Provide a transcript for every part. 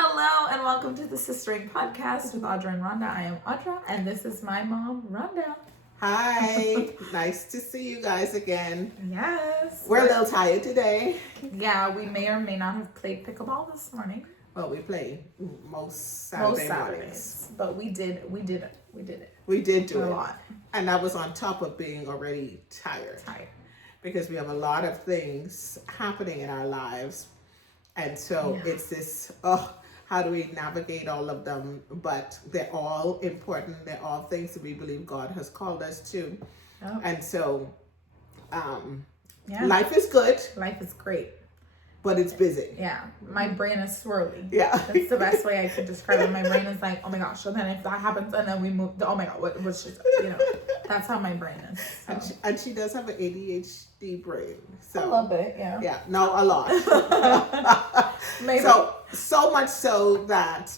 Hello and welcome to the Sistering Podcast with Audra and Rhonda. I am Audra and this is my mom, Rhonda. Hi, nice to see you guys again. Yes. We're a little tired today. Yeah, we may or may not have played pickleball this morning. Well, we play most Saturdays. Mornings. But we did it. We did do a it. lot. And that was on top of being already tired. Because we have a lot of things happening in our lives. And so it's this, how do we navigate all of them? But they're all important. They're all things that we believe God has called us to. Oh. And so life is good. Life is great. But it's busy. Yeah. My brain is swirly. Yeah. That's the best way I could describe it. My brain is like, oh my gosh. So then if that happens and then we move, oh my God, what's just, that's how my brain is. So. And she does have an ADHD brain. So, a little bit, yeah. Yeah, no, a lot. Maybe. So much so that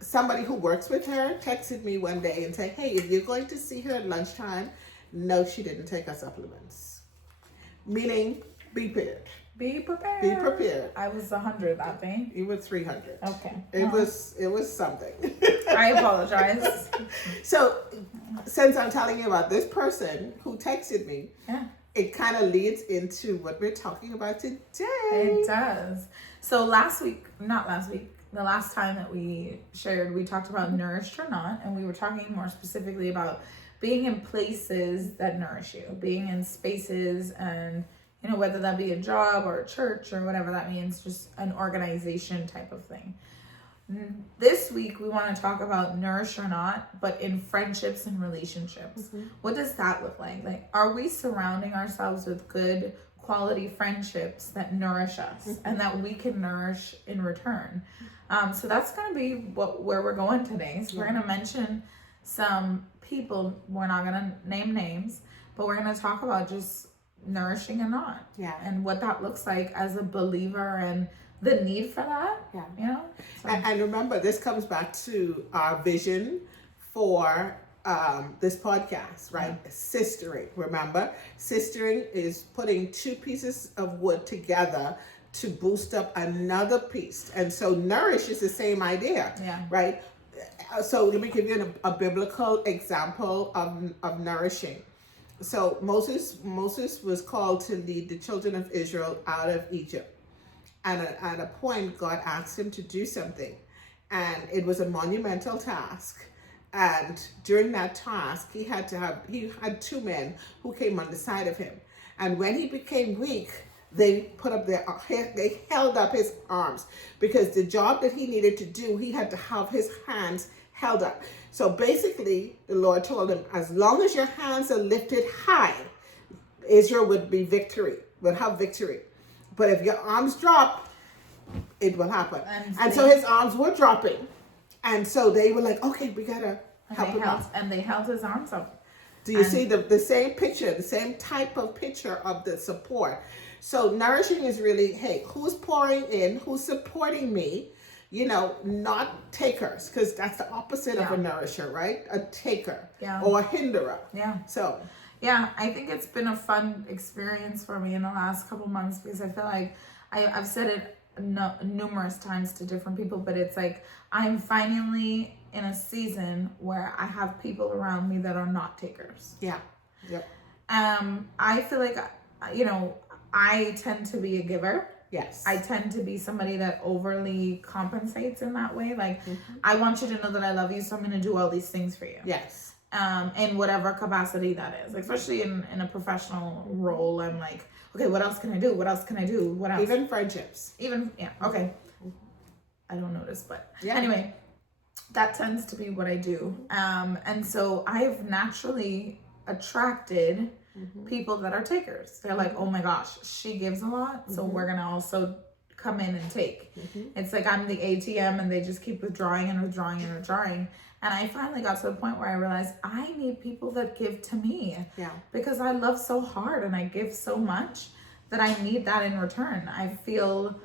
somebody who works with her texted me one day and said, hey, if you're going to see her at lunchtime, no, she didn't take her supplements. Meaning, be prepared. Be prepared. Be prepared. I was 100 that day. You were 300. Okay. It was something. I apologize. So, since I'm telling you about this person who texted me, it kind of leads into what we're talking about today. It does. So the last time that we shared, we talked about nourished or not, and we were talking more specifically about being in places that nourish you, being in spaces and whether that be a job or a church or whatever that means, just an organization type of thing. This week, we want to talk about nourish or not, but in friendships and relationships. Mm-hmm. What does that look like? Like, are we surrounding ourselves with good quality friendships that nourish us and that we can nourish in return? So that's going to be where we're going today. So we're going to mention some people. We're not going to name names, but we're going to talk about just nourishing and not, and what that looks like as a believer and the need for that. So. And remember, this comes back to our vision for this podcast, right? Sistering. Remember, sistering is putting two pieces of wood together to boost up another piece. And so nourish is the same idea, right? So let me give you a biblical example of nourishing. So Moses was called to lead the children of Israel out of Egypt. And at a point, God asked him to do something. And it was a monumental task. And during that task, he had two men who came on the side of him. And when he became weak, they held up his arms, because the job that he needed to do, he had to have his hands held up. So basically, the Lord told him, as long as your hands are lifted high, Israel would have victory. But if your arms drop, it will happen. And so his arms were dropping. And so they were like, okay, we got to help him out. And they held his arms up. Do you see the same picture, the same type of picture of the support? So nourishing is really, hey, who's pouring in, who's supporting me? Not takers, because that's the opposite of a nourisher, right? A taker or a hinderer. So, I think it's been a fun experience for me in the last couple months, because I feel like I've said it numerous times to different people, but it's like I'm finally in a season where I have people around me that are not takers. I feel like, I tend to be a giver. Yes. I tend to be somebody that overly compensates in that way. Like, I want you to know that I love you, so I'm going to do all these things for you. Yes. In whatever capacity that is. Like, especially in a professional role, I'm like, okay, what else can I do? What else can I do? What else? Even friendships. Okay. I don't notice, but anyway, that tends to be what I do. And so I've naturally attracted people that are takers. They're like, oh my gosh, she gives a lot, so we're gonna also come in and take. It's like I'm the ATM and they just keep withdrawing and withdrawing and withdrawing. And I finally got to the point where I realized I need people that give to me. Because I love so hard and I give so much that I need that in return. I feel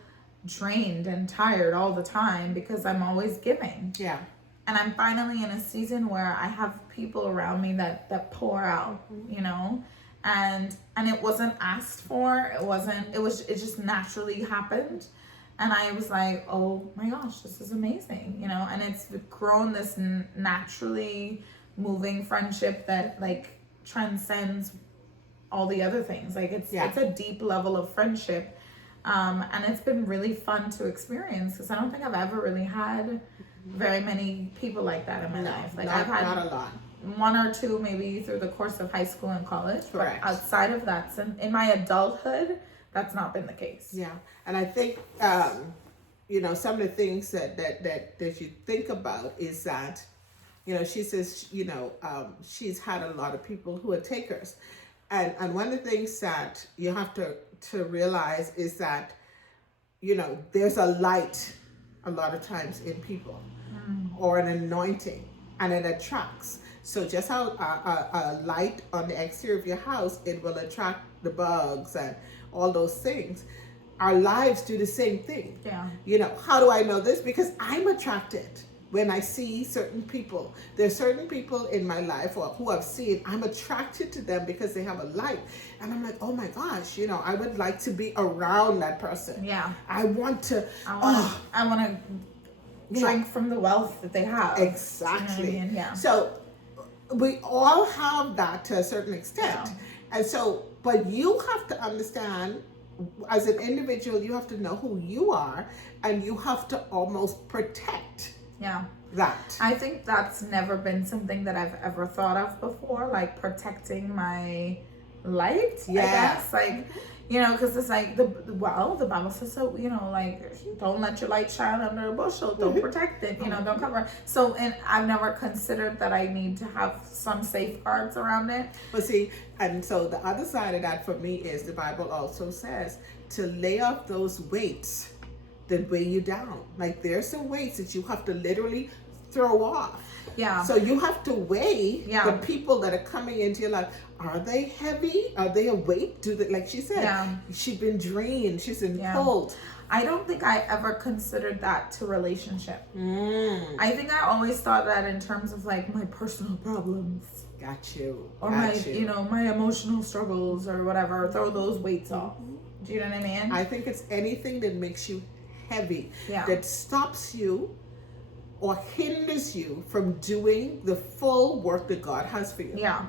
drained and tired all the time because I'm always giving. And I'm finally in a season where I have people around me that pour out, and it wasn't asked for. It just naturally happened. And I was like, oh my gosh, this is amazing, you know? And it's grown this naturally moving friendship that like transcends all the other things. Like it's a deep level of friendship. And it's been really fun to experience because I don't think I've ever really had very many people like that in my life. Like I've had not a lot. One or two maybe through the course of high school and college. Correct. But outside of that, in my adulthood, that's not been the case. Yeah. And I think, you know, some of the things that you think about is that, you know, she says, you know, she's had a lot of people who are takers. And one of the things that you have to realize is that, you know, there's a light a lot of times in people or an anointing, and it attracts. So just how a light on the exterior of your house, it will attract the bugs and all those things. Our lives do the same thing. Yeah. You know, how do I know this? Because I'm attracted when I see certain people. There's certain people in my life or who I've seen, I'm attracted to them because they have a light. And I'm like, oh my gosh, you know, I would like to be around that person. Yeah. I want to drink from the wealth that they have. Exactly. You know what I mean? Yeah. So we all have that to a certain extent. Yeah. And so, but you have to understand, as an individual, you have to know who you are, and you have to almost protect that. I think that's never been something that I've ever thought of before, like protecting my light, I guess. Like, you know, because it's like, the Bible says so, you know, like, don't let your light shine under a bushel, don't protect it, you know, don't cover it. So, and I've never considered that I need to have some safeguards around it. But see, and so the other side of that for me is the Bible also says to lay off those weights that weigh you down. Like there's some weights that you have to literally throw off. Yeah. So you have to weigh Yeah. the people that are coming into your life. Are they heavy? Are they a weight? Do they, like she said, she's been drained. She's been pulled. I don't think I ever considered that to relationship. I think I always thought that in terms of like my personal problems. Got you. Or you know, my emotional struggles or whatever. Throw those weights off. Do you know what I mean? I think it's anything that makes you heavy, Yeah. that stops you or hinders you from doing the full work that God has for you. Yeah.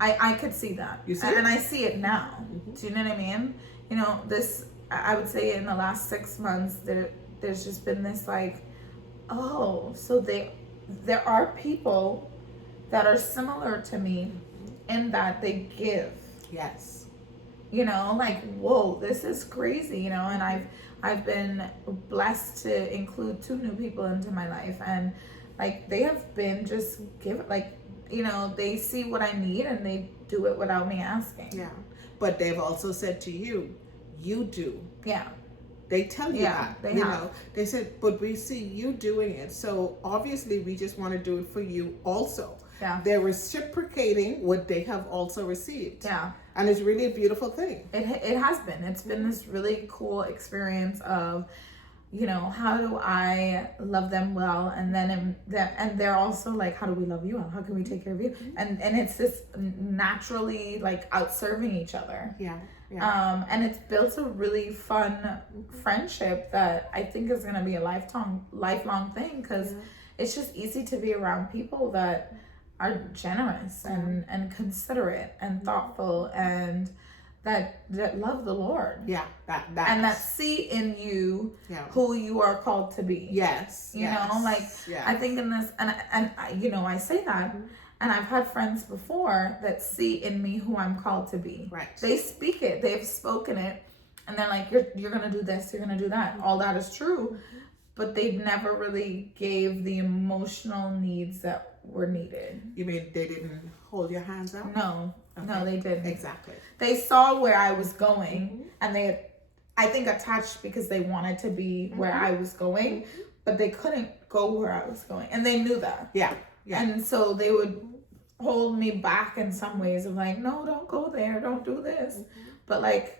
I could see that. You see and I see it now. Do you know what I mean? You know, this, I would say in the last 6 months, there's just been this like, oh, so there are people that are similar to me in that they give. Yes. You know, like, whoa, this is crazy, you know, and I've been blessed to include 2 new people into my life, and like they have been just like, you know, they see what I need and they do it without me asking. Yeah. But they've also said to you, you do. Yeah. They tell you that. They you have. know, they said, but we see you doing it. So obviously we just want to do it for you also. Yeah. They're reciprocating what they have also received. Yeah. And it's really a beautiful thing. It has been. It's been this really cool experience of, you know, how do I love them well, and then and they're also like, how do we love you well? How can we take care of you? And it's this naturally like out serving each other. Yeah. And it's built a really fun friendship that I think is gonna be a lifelong thing, because it's just easy to be around people that are generous and considerate and thoughtful and that love the Lord. Yeah, and that see in you who you are called to be. Yes. You know, like I think in this, and I, you know, I say that, and I've had friends before that see in me who I'm called to be. Right. They speak it. They've spoken it, and they're like, you're gonna do this. You're gonna do that. All that is true, but they never really gave the emotional needs that were needed. You mean they didn't hold your hands out? No. Okay. No, they didn't. Exactly. They saw where I was going, and they, I think, attached because they wanted to be where I was going, but they couldn't go where I was going, and they knew that. Yeah. And so they would hold me back in some ways of like, no, don't go there, don't do this. But like,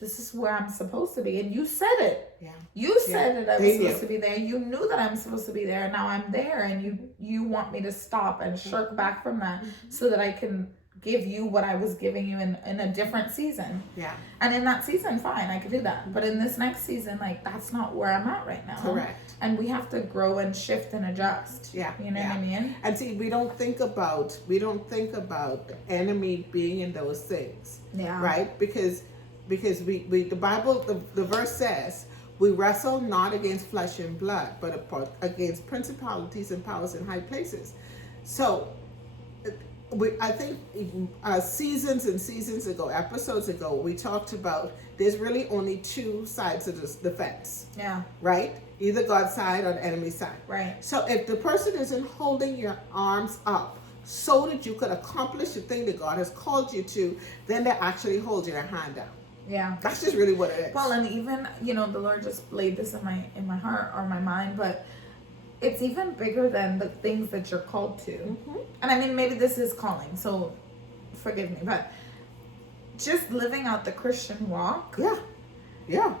this is where I'm supposed to be, and you said it. Yeah. You said that I was supposed to be there. You knew that I'm supposed to be there, and now I'm there, and you want me to stop and shirk back from that so that I can give you what I was giving you in a different season. Yeah. And in that season, fine, I could do that. But in this next season, like, that's not where I'm at right now. Correct. And we have to grow and shift and adjust. Yeah. You know what I mean? And see, we don't think about the enemy being in those things. Yeah. Right? Because we the Bible, the verse says, we wrestle not against flesh and blood, but against principalities and powers in high places. So, I think seasons and seasons ago, episodes ago, we talked about there's really only two sides of the fence. Yeah. Right? Either God's side or the enemy's side. Right. So if the person isn't holding your arms up so that you could accomplish the thing that God has called you to, then they're actually holding their hand down. Yeah. That's just really what it is. Well, and even, the Lord just laid this in my heart or my mind, but it's even bigger than the things that you're called to. Mm-hmm. And I mean, maybe this is calling, so forgive me, but just living out the Christian walk. Yeah. Yeah.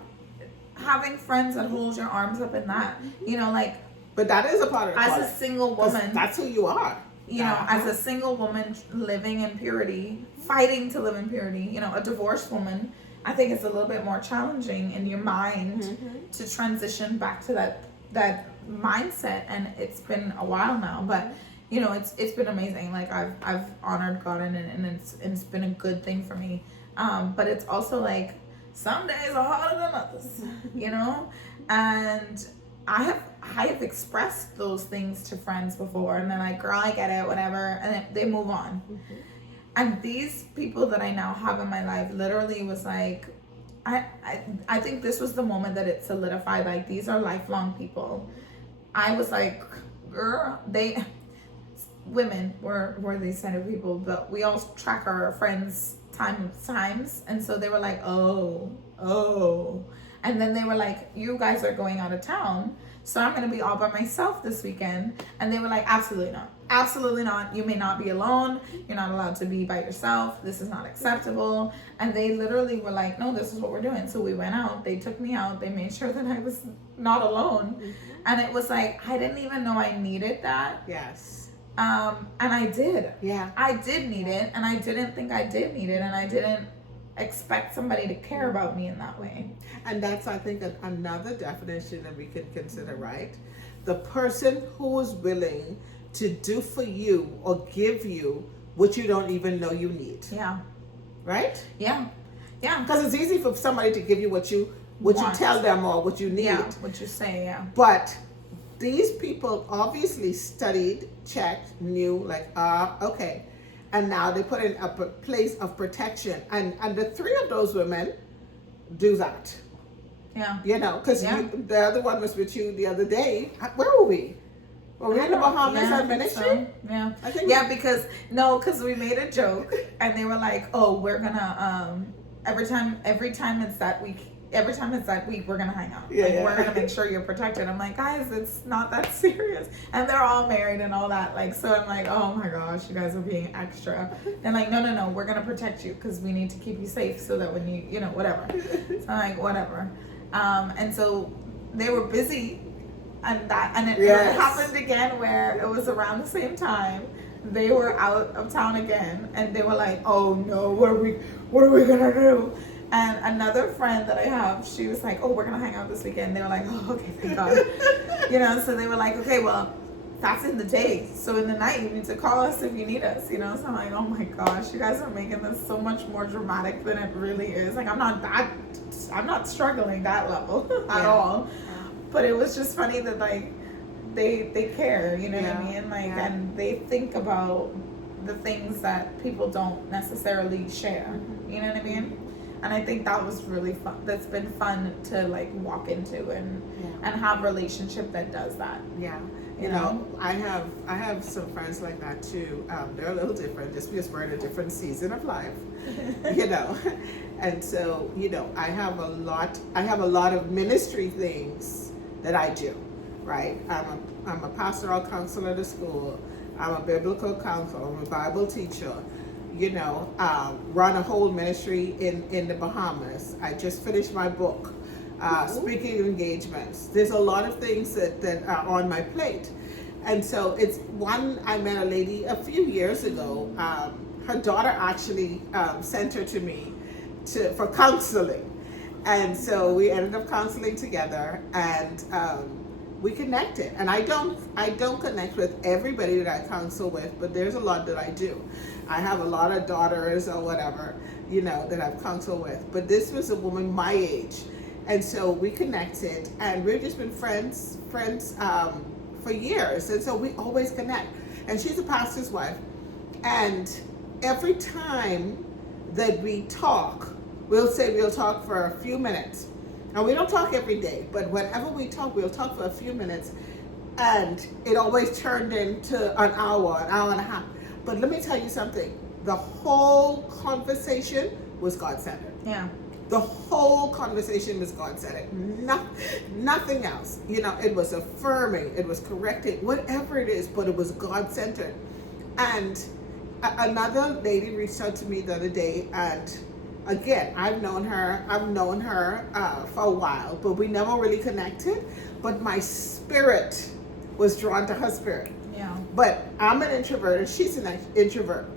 Having friends that hold your arms up in that, like. But that is a part of the as calling. a single woman. That's who you are. As a single woman living in purity, fighting to live in purity, a divorced woman, I think it's a little bit more challenging in your mind to transition back to that mindset. And it's been a while now, but it's been amazing. Like I've honored God and it's been a good thing for me. But it's also like some days are harder than others, and I have expressed those things to friends before, and they're like, girl, I get it, whatever, and then they move on. Mm-hmm. And these people that I now have in my life literally was like, I think this was the moment that it solidified, like, these are lifelong people. I was like, girl, women were these kind of people, but we all track our friends' times, and so they were like, oh. And then they were like, you guys are going out of town, so I'm going to be all by myself this weekend. And they were like, absolutely not. Absolutely not. You may not be alone. You're not allowed to be by yourself. This is not acceptable. And they literally were like, no, this is what we're doing. So we went out. They took me out. They made sure that I was not alone. Mm-hmm. And it was like, I didn't even know I needed that. Yes. And I did. Yeah. I did need it. And I didn't think I did need it. And I didn't expect somebody to care about me in that way. And that's, I think, another definition that we can consider, right? The person who is willing to do for you or give you what you don't even know you need. Yeah. Right? Yeah. Yeah. Because it's easy for somebody to give you what you tell them or what you need. Yeah, what you say, yeah. But these people obviously studied, checked, knew, like, okay. And now they put in a place of protection. And the three of those women do that. Yeah. Because the other one was with you the other day. Where were we? Were we in the Bahamas on ministry? So. Yeah. I think because we made a joke and they were like, oh, we're gonna every time it's that week, we're gonna hang out. Yeah, we're gonna make sure you're protected. I'm like, guys, it's not that serious. And they're all married and all that. Like, so I'm like, oh my gosh, you guys are being extra. And like, no, we're gonna protect you because we need to keep you safe so that when you whatever. So I'm like, whatever. And so they were busy, and it happened again where it was around the same time. They were out of town again, and they were like, oh no, what are we gonna do? And another friend that I have, she was like, oh, we're gonna hang out this weekend. They were like, oh, okay, thank God. So they were like, okay, well, that's in the day. So in the night, you need to call us if you need us, So I'm like, oh my gosh, you guys are making this so much more dramatic than it really is. Like, I'm not struggling that level at all. But it was just funny that, like, they care, what I mean? Like, and they think about the things that people don't necessarily share, you know what I mean? And I think that was really fun. That's been fun to, like, walk into and have a relationship that does that. Yeah. You know, I have some friends like that too. They're a little different just because we're in a different season of life, And so, I have a lot of ministry things that I do, right? I'm a pastoral counselor at the school. I'm a biblical counselor. I'm a Bible teacher. Run a whole ministry in the Bahamas. I just finished my book. Speaking engagements. There's a lot of things that are on my plate. And so I met a lady a few years ago. her daughter actually sent her to me for counseling. And so we ended up counseling together, and we connected. And I don't connect with everybody that I counsel with, but there's a lot that I do. I have a lot of daughters or whatever, that I've counseled with. But this was a woman my age. And so we connected, and we've just been friends for years. And so we always connect. And she's a pastor's wife. And every time that we talk, we'll say we'll talk for a few minutes. And we don't talk every day, but whenever we talk, we'll talk for a few minutes. And it always turned into an hour and a half. But let me tell you something. The whole conversation was God-centered. Yeah. The whole conversation was God-centered. Nothing else. It was affirming, it was correcting, whatever it is, but it was God-centered. And another lady reached out to me the other day, and again, I've known her for a while, but we never really connected. But my spirit was drawn to her spirit. Yeah. But I'm an introvert, and she's an introvert.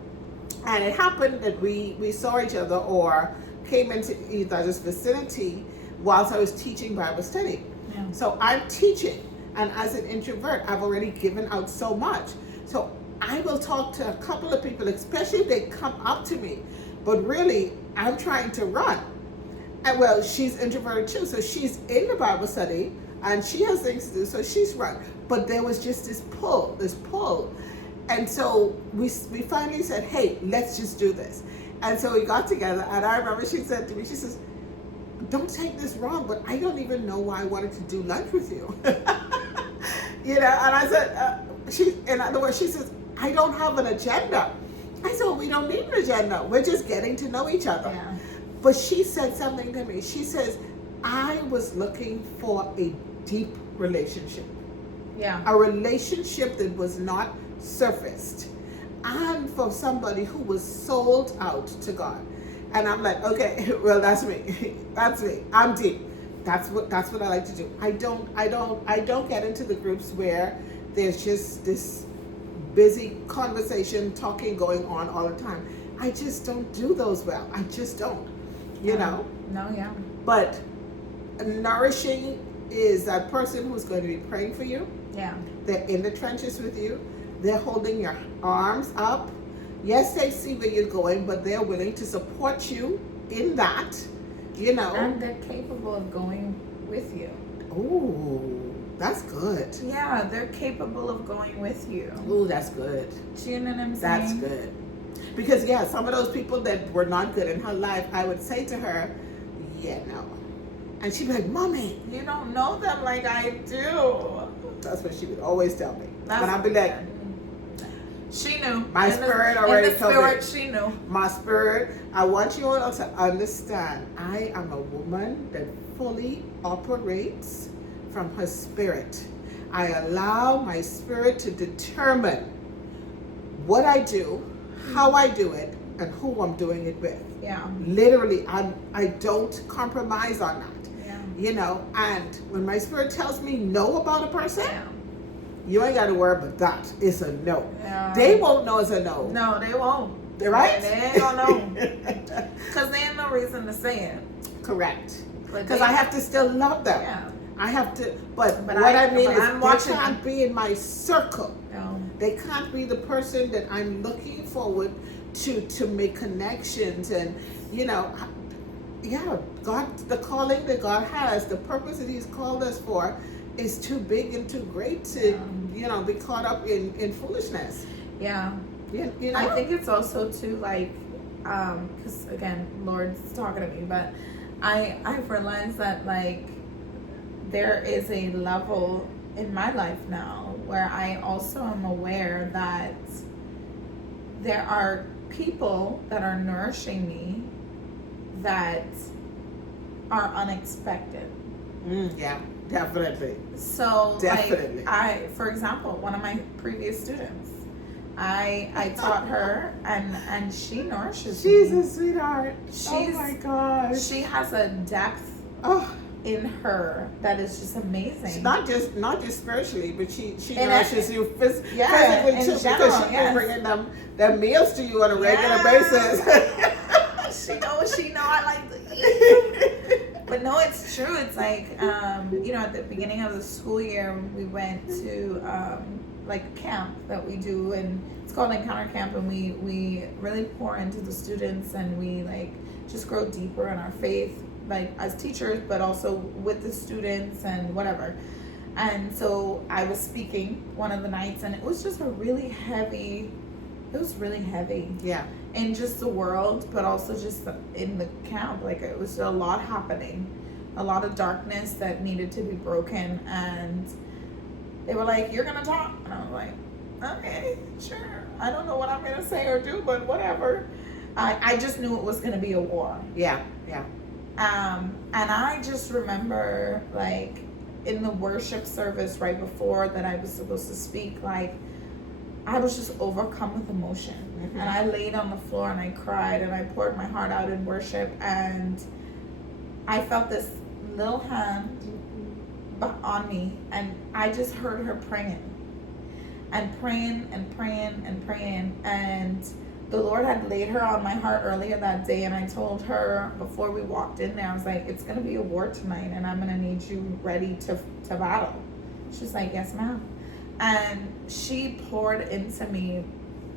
And it happened that we saw each other or came into each other's vicinity whilst I was teaching Bible study. Yeah. So I'm teaching, and as an introvert, I've already given out so much. So I will talk to a couple of people, especially if they come up to me. But really, I'm trying to run. And well, she's introverted too, so she's in the Bible study, and she has things to do, so she's run. But there was just this pull. And so we finally said, hey, let's just do this. And so we got together, and I remember she said to me, she says, don't take this wrong, but I don't even know why I wanted to do lunch with you. And I said, in other words, she says, I don't have an agenda. I said, well, we don't need an agenda. We're just getting to know each other. Yeah. But she said something to me. She says, I was looking for a deep relationship. Yeah. A relationship that was not surfaced. And for somebody who was sold out to God. And I'm like, okay, well, that's me. That's me. I'm deep. That's what I like to do. I don't get into the groups where there's just this busy conversation, talking going on all the time. I just don't do those well. I just don't, No, yeah. But nourishing is that person who's going to be praying for you. Yeah. They're in the trenches with you. They're holding your arms up. Yes, they see where you're going, but they're willing to support you in that, And they're capable of going with you. Oh, that's good. Yeah, they're capable of going with you. Ooh, that's good. Do you know what I'm saying? That's good. Because, some of those people that were not good in her life, I would say to her, yeah, no. And she'd be like, Mommy. You don't know them like I do. That's what she would always tell me. That's and I'd be like, she knew. My spirit already told me. In the spirit, she knew. My spirit, I want you all to understand, I am a woman that fully operates from her spirit. I allow my spirit to determine what I do, how I do it, and who I'm doing it with. Yeah. Literally, I don't compromise on that. Yeah. And when my spirit tells me no about a person, Yeah. you ain't got to worry about that. It's a no. Yeah. They won't know it's a no. No, they won't. Right? They ain't gonna know. Because they ain't no reason to say it. Correct. But Because they- I have to still love them. Yeah. I have to, but what I'm is they watching can't be in my circle. No. They can't be the person that I'm looking forward to make connections and, God, the calling that God has, the purpose that He's called us for is too big and too great to, be caught up in foolishness. Yeah. I I think it's also too because again, Lord's talking to me, but I've realized that there is a level in my life now where I also am aware that there are people that are nourishing me that are unexpected. Yeah, definitely. So Definitely. for example, one of my previous students, I taught her and she nourishes She's me. a sweetheart. Oh my gosh. She has a depth Oh. in her that is just amazing. Not just spiritually, but she And nourishes you physically in too, general, because she's been bringing them meals to you on a regular basis. she know I like to eat. But no, it's true. It's like at the beginning of the school year, we went to like a camp that we do, and it's called Encounter Camp, and we really pour into the students, and we like just grow deeper in our faith, like as teachers, but also with the students and whatever. And so I was speaking one of the nights, and it was just really heavy. Yeah. In just the world, but also just in the camp. Like, it was a lot happening, a lot of darkness that needed to be broken. And they were like, "You're gonna talk," and I was like, "Okay, sure. I don't know what I'm gonna say or do, but whatever." I just knew it was gonna be a war. Yeah. And I just remember, like, in the worship service right before that I was supposed to speak, like, I was just overcome with emotion. Mm-hmm. And I laid on the floor and I cried and I poured my heart out in worship, and I felt this little hand on me, and I just heard her praying and praying and praying and praying. And the Lord had laid her on my heart earlier that day, and I told her before we walked in there, I was like, "It's going to be a war tonight, and I'm going to need you ready to battle." She's like, "Yes, ma'am." And she poured into me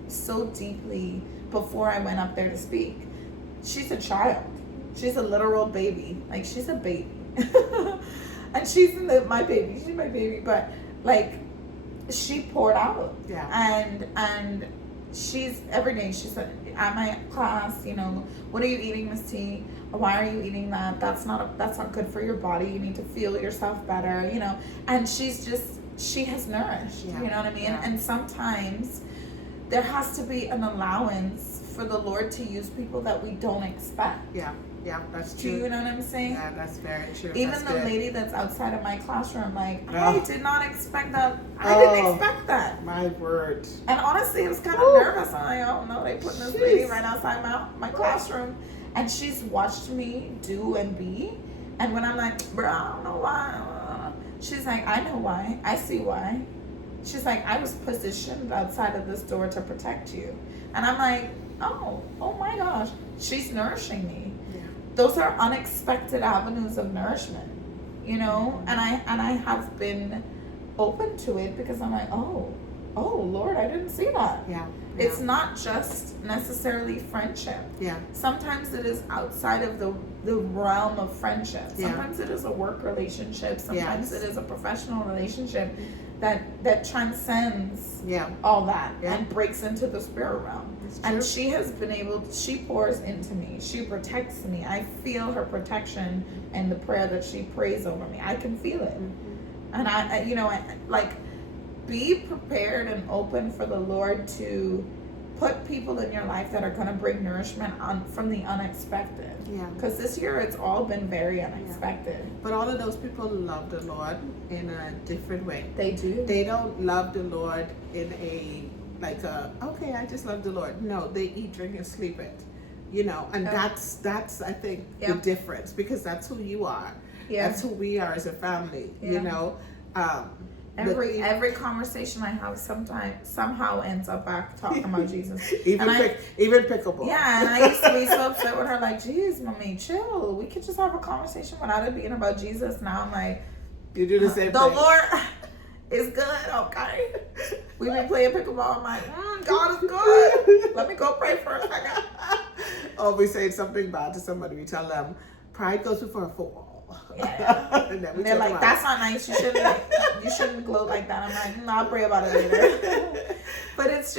so deeply before I went up there to speak. She's a child. She's a literal baby. Like, she's a baby. And she's my baby. She's my baby. But, like, she poured out. Yeah. And she's, every day, she's at my class, "What are you eating, Miss T? Why are you eating that? That's not good for your body. You need to feel yourself better," And she has nourished, Yeah. you know what I mean? Yeah. And sometimes there has to be an allowance for the Lord to use people that we don't expect. Yeah, that's Do true. you know what I'm saying? Yeah, that's very true. Even that's the good. lady that's outside of my classroom, like, Oh. I did not expect that. I didn't expect that. My word. And honestly, I was kind of nervous. I'm like, "Oh no, they put this lady right outside my classroom." And she's watched me do and be. And when I'm like, "Bro, I don't know why," she's like, "I know why. I see why." She's like, "I was positioned outside of this door to protect you." And I'm like, oh my gosh. She's nourishing me. Yeah. Those are unexpected avenues of nourishment, And I have been open to it because I'm like, oh Lord, I didn't see that. Yeah. It's not just necessarily friendship. Yeah. Sometimes it is outside of the realm of friendship. Yeah. Sometimes it is a work relationship. Sometimes Yes. it is a professional relationship that transcends all that and breaks into the spirit realm. And she has been she pours into me. She protects me. I feel her protection and the prayer that she prays over me. I can feel it. Mm-hmm. And I be prepared and open for the Lord to put people in your life that are going to bring nourishment from the unexpected. Yeah. Because this year it's all been very unexpected. Yeah. But all of those people love the Lord in a different way. They do. They don't love the Lord in okay, I just love the Lord. No, they eat, drink, and sleep it. And that's I think the difference, because that's who you are. Yeah. That's who we are as a family. Yeah. Every conversation I have somehow ends up back talking about Jesus. even pickleball. Yeah, and I used to be so upset with her, like, "Geez, mommy, chill. We could just have a conversation without it being about Jesus." Now I'm like, you do the same the thing. The Lord is good, okay? We've been playing pickleball. I'm like, God is good. Let me go pray for a second. Oh, we say something bad to somebody, we tell them, pride goes before a fall. Yeah. And they're like, "That's not nice. You shouldn't gloat like that." I'm like, "I'll pray about it later." But it's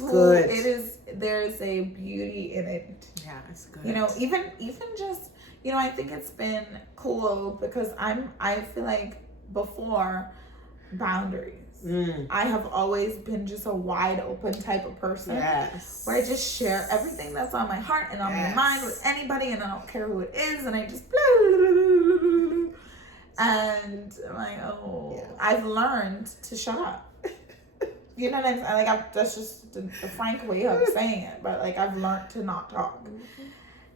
cool. Good. It is. There's a beauty in it. Yeah, it's good. Even just, I think it's been cool because I feel like before boundaries. I have always been just a wide open type of person. Yes. Where I just share everything that's on my heart and on my mind with anybody, and I don't care who it is, and I just and I'm like, I've learned to shut up. You know what I'm saying? Like, that's just the frank way of saying it, but like, I've learned to not talk.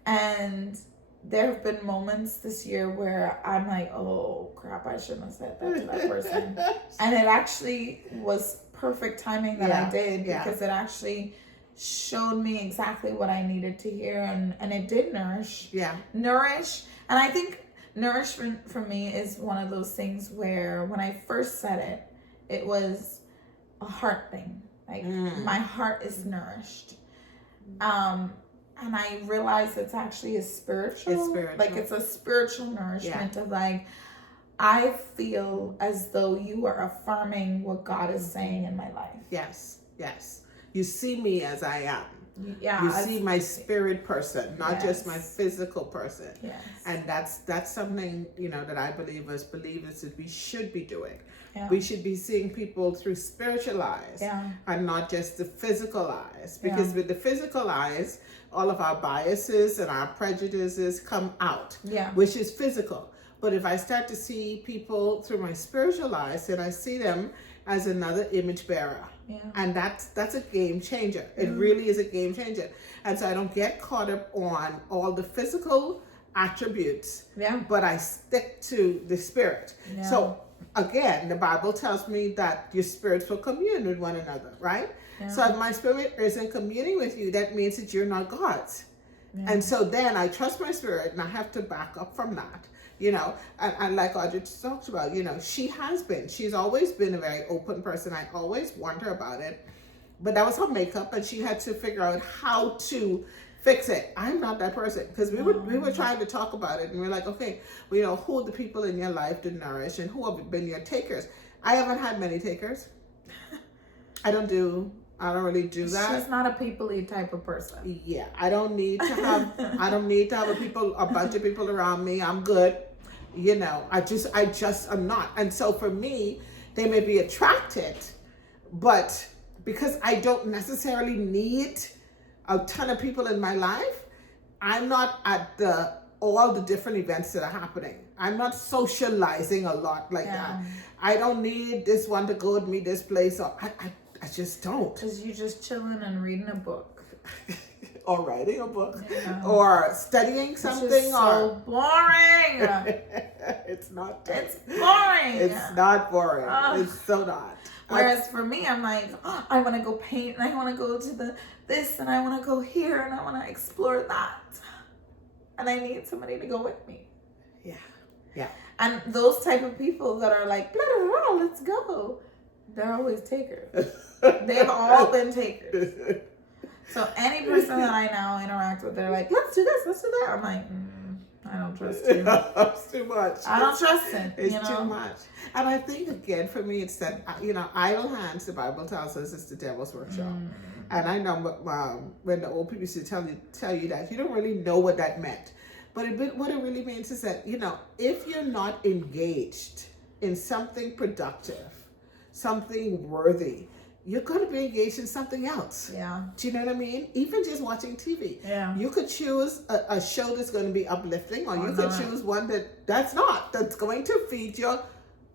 And there have been moments this year where I'm like, oh crap, I shouldn't have said that to that person. And it actually was perfect timing that I did, because it actually showed me exactly what I needed to hear, and it did nourish. Nourish. And I think nourishment for me is one of those things where when I first said it, it was a heart thing. Like my heart is nourished. And I realized it's actually a spiritual. It's spiritual. Like it's a spiritual nourishment of like, I feel as though you are affirming what God is saying in my life. Yes. You see me as I am. Yeah. You see my spirit person, not just my physical person. Yes. And that's something, that I believe as believers that we should be doing. Yeah. We should be seeing people through spiritual eyes and not just the physical eyes. Because with the physical eyes, all of our biases and our prejudices come out, which is physical. But if I start to see people through my spiritual eyes, then I see them as another image bearer. And that's a game changer. It really is a game changer. And so I don't get caught up on all the physical attributes, but I stick to the spirit. So again, the Bible tells me that your spirits will commune with one another, right? So if my spirit isn't communing with you, that means that you're not God's. And so then I trust my spirit, and I have to back up from that. And like Audrey talked about, she's always been a very open person. I always warned her about it, but that was her makeup, and she had to figure out how to fix it. I'm not that person, because we were trying to talk about it, and we're like, okay, well, who are the people in your life to nourish, and who have been your takers? I haven't had many takers. I don't really do that. She's not a people-y type of person. Yeah, I don't need to have a bunch of people around me. I'm good. I just am not. And so for me, they may be attracted, but because I don't necessarily need a ton of people in my life, I'm not at all the different events that are happening. I'm not socializing a lot like that. I don't need this one to go with me this place, or I just don't. Because you're just chilling and reading a book. Or writing a book. Or studying something. It's so boring. It's not. It's boring. It's not boring. It's so not. Whereas for me, I'm like, I want to go paint, and I want to go to this, and I want to go here, and I want to explore that. And I need somebody to go with me. Yeah. And those type of people that are like, blah, blah, blah, let's go. They're always takers. They've all been takers. So any person that I now interact with, they're like, let's do this, let's do that. I'm like, I don't trust you. It's too much. I don't trust it. It's too much. And I think, again, for me, it's that, idle hands, the Bible tells us, is the devil's workshop. And I know when the old people used to tell you that, you don't really know what that meant. But what it really means is that, if you're not engaged in something productive, something worthy, you're going to be engaged in something else. Yeah. Do you know what I mean? Even just watching TV. Yeah. You could choose a show that's going to be uplifting, or you could choose one that's going to feed your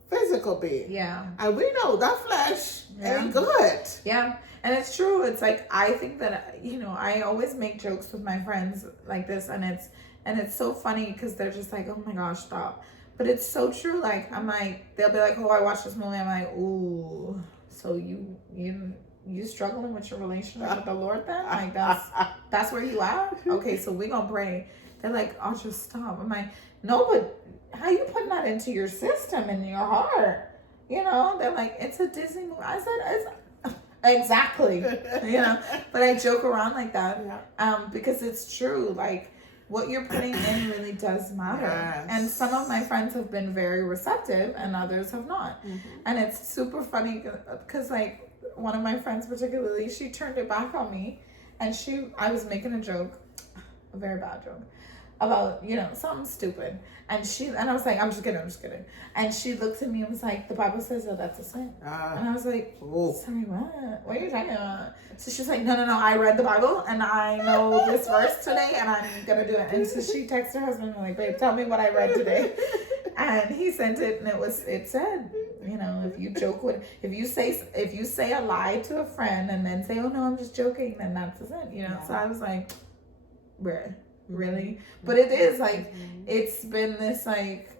physical being. Yeah. And we know that flesh ain't good. Yeah. And it's true. It's like, I think that, I always make jokes with my friends like this, and it's so funny because they're just like, oh my gosh, stop. But it's so true. Like, I'm like, they'll be like, oh, I watched this movie. I'm like, ooh, so you struggling with your relationship with the Lord then? Like, that's where you are? Okay, so we gonna pray. They're like, oh, just stop. I'm like, no, but how you putting that into your system and your heart? They're like, it's a Disney movie. I said, it's exactly. But I joke around like that. Because it's true. Like, what you're putting in really does matter. Yes. And some of my friends have been very receptive and others have not. And it's super funny because like one of my friends particularly, she turned it back on me, and I was making a joke, a very bad joke, about, something stupid. And I was like, I'm just kidding. And she looked at me and was like, the Bible says that that's a sin. And I was like, sorry, what? What are you talking about? So she's like, no, I read the Bible and I know this verse today and I'm going to do it. And so she texted her husband and like, babe, tell me what I read today. And he sent it, and it said, if you joke with, if you say a lie to a friend and then say, oh no, I'm just joking, then that's a sin, So I was like, bruh. really. But it is like, it's been this like,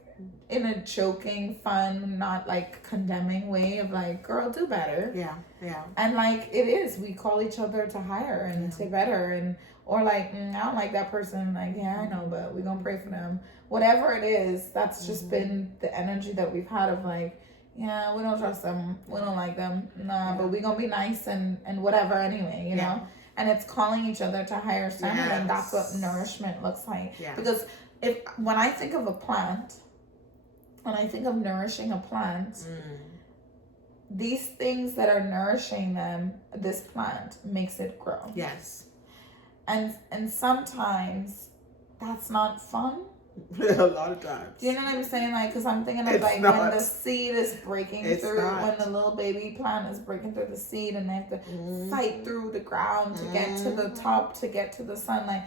in a joking, fun, not like condemning way of like, girl, do better. Yeah. And like, it is, we call each other to higher and to better, and or like, I don't like that person, like, yeah, I know, but we're gonna pray for them. Whatever it is, that's just been the energy that we've had of like, yeah, we don't trust them, we don't like them, but we're gonna be nice and whatever anyway, you know. And it's calling each other to higher standard, and that's what nourishment looks like. Because when I think of a plant, when I think of nourishing a plant, these things that are nourishing them, this plant makes it grow. Yes. And sometimes that's not fun. A lot of times. Do you know what I'm saying? Like, because I'm thinking of It's like not. when the seed is breaking It's through, not. when the little baby plant is breaking through the seed, and they have to fight through the ground to get to the top, to get to the sun. Like,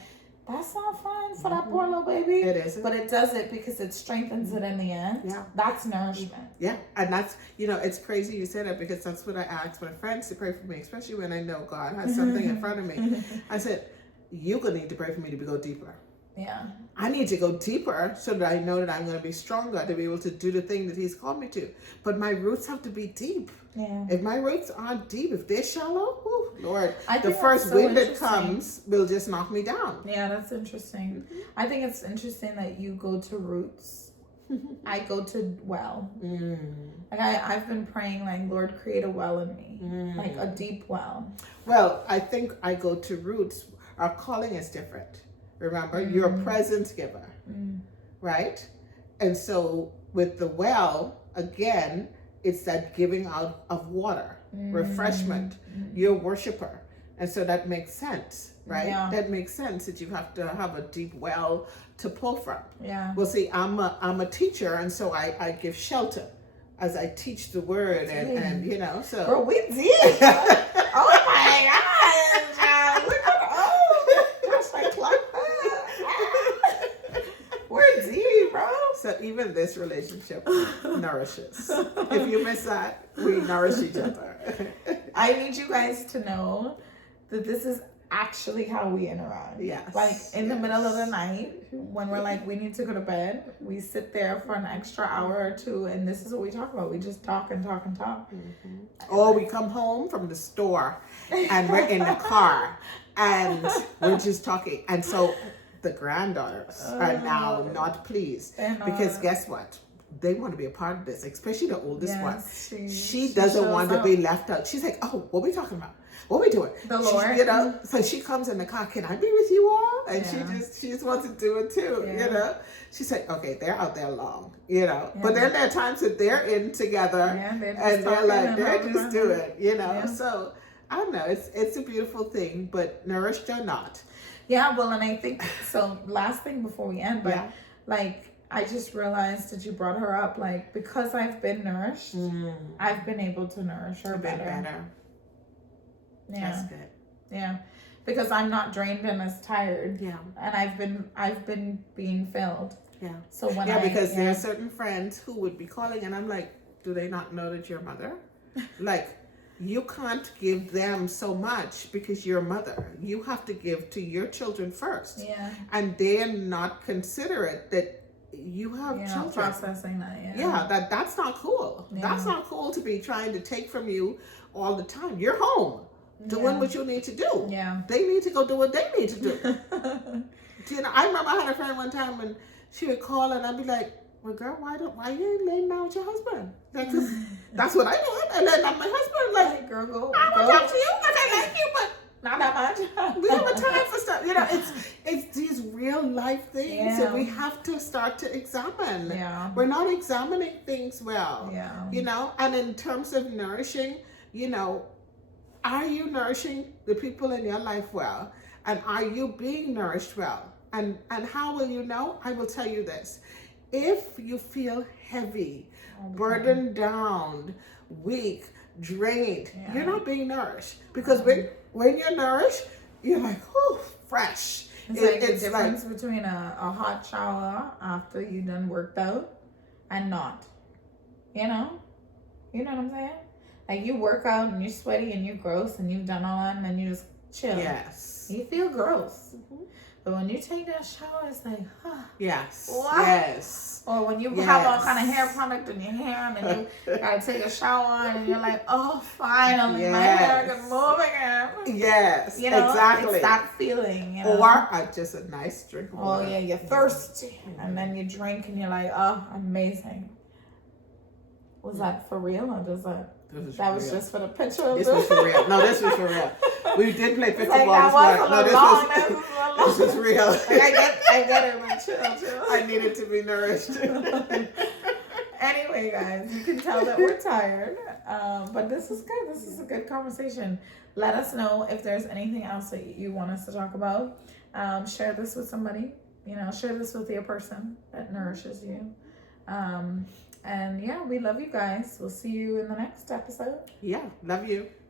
that's not fun for that poor little baby. It isn't. But it does it because it strengthens it in the end. Yeah. That's nourishment. Yeah. And that's, it's crazy you say that, because that's what I ask my friends to pray for me, especially when I know God has something in front of me. I said, you're going to need to pray for me to go deeper. Yeah. I need to go deeper so that I know that I'm going to be stronger to be able to do the thing that He's called me to. But my roots have to be deep. Yeah. If my roots aren't deep, if they're shallow, whew, Lord, I the think first that's so wind that interesting. comes will just knock me down. Yeah, that's interesting. I think it's interesting that you go to roots. I go to well. Like I've been praying, like, Lord, create a well in me, like a deep well. Well, I think I go to roots. Our calling is different. Remember, you're a presence giver, right? And so with the well, again, it's that giving out of water, refreshment. You're a worshiper. And so that makes sense, right? Yeah. That makes sense that you have to have a deep well to pull from. Yeah. Well, see, I'm a teacher, and so I give shelter as I teach the word, and so. Bro, we did. Oh my gosh. Look at gosh, I clocked that. We're deep, bro. So even this relationship nourishes. If you miss that, we nourish each other. I need you guys to know that this is actually how we interact. Yes. Like in the middle of the night, when we're like, we need to go to bed, we sit there for an extra hour or two, and this is what we talk about. We just talk and talk and talk. Or we come home from the store and we're in the car and we're just talking. And so the granddaughters are now not pleased, because guess what? They want to be a part of this, especially the oldest one. She doesn't want to be left out. She's like, oh, what are we talking about? What are we doing? The Lord. So she comes in the car, can I be with you all? And she just wants to do it too, She's like, okay, they're out there long, But then there are times that they're in together and they're like, they're just doing it, So I don't know, it's a beautiful thing, but nourished or not. Yeah, well, and I think, so last thing before we end, but like, I just realized that you brought her up, like, because I've been nourished, I've been able to nourish her better. Yeah. That's good. Yeah. Because I'm not drained and as tired. Yeah. And I've been being filled. Yeah. So when because there are certain friends who would be calling and I'm like, do they not know that you're a mother? Like, you can't give them so much because you're a mother. You have to give to your children first. Yeah. And they're not considerate that you have children. Processing that, that's not cool. Yeah. That's not cool to be trying to take from you all the time. You're home doing what you need to do. Yeah. They need to go do what they need to do. I remember I had a friend one time and she would call and I'd be like, well, girl, why you ain't laying down with your husband? Like, 'cause that's what I did. I laid down with my husband. Like, hey, girl, go. I want to talk to you. Like, I like you, but not that much. we have a time for stuff. It's these real life things that we have to start to examine. Yeah. We're not examining things well. Yeah. And in terms of nourishing, are you nourishing the people in your life well? And are you being nourished well? And how will you know? I will tell you this. If you feel heavy, burdened down, weak, drained, you're not being nourished. Because when you're nourished, you're like, oh, fresh. It's like the difference between a hot shower after you done worked out and not. You know what I'm saying? Like, you work out and you're sweaty and you're gross and you've done all that and then you just chill. Yes. You feel gross. But when you take that shower, it's like, huh. Yes. What? Yes. Or when you have all kind of hair product in your hair and then you gotta take a shower and you're like, oh, finally, my hair can move again. Yes, You know, exactly. it's that feeling. You know? Or just a nice drink of water. Oh, yeah, you're thirsty. And then you drink and you're like, oh, amazing. Was that for real or does that? That was just for the picture. This was for real. No, this was for real. We did play pickleball like, this morning. No, this was real. Like, I get it, but chill. I needed to be nourished. Anyway, guys, you can tell that we're tired. But this is good. This is a good conversation. Let us know if there's anything else that you want us to talk about. Share this with somebody. You know, share this with your person that nourishes you. And yeah, we love you guys. We'll see you in the next episode. Yeah, love you.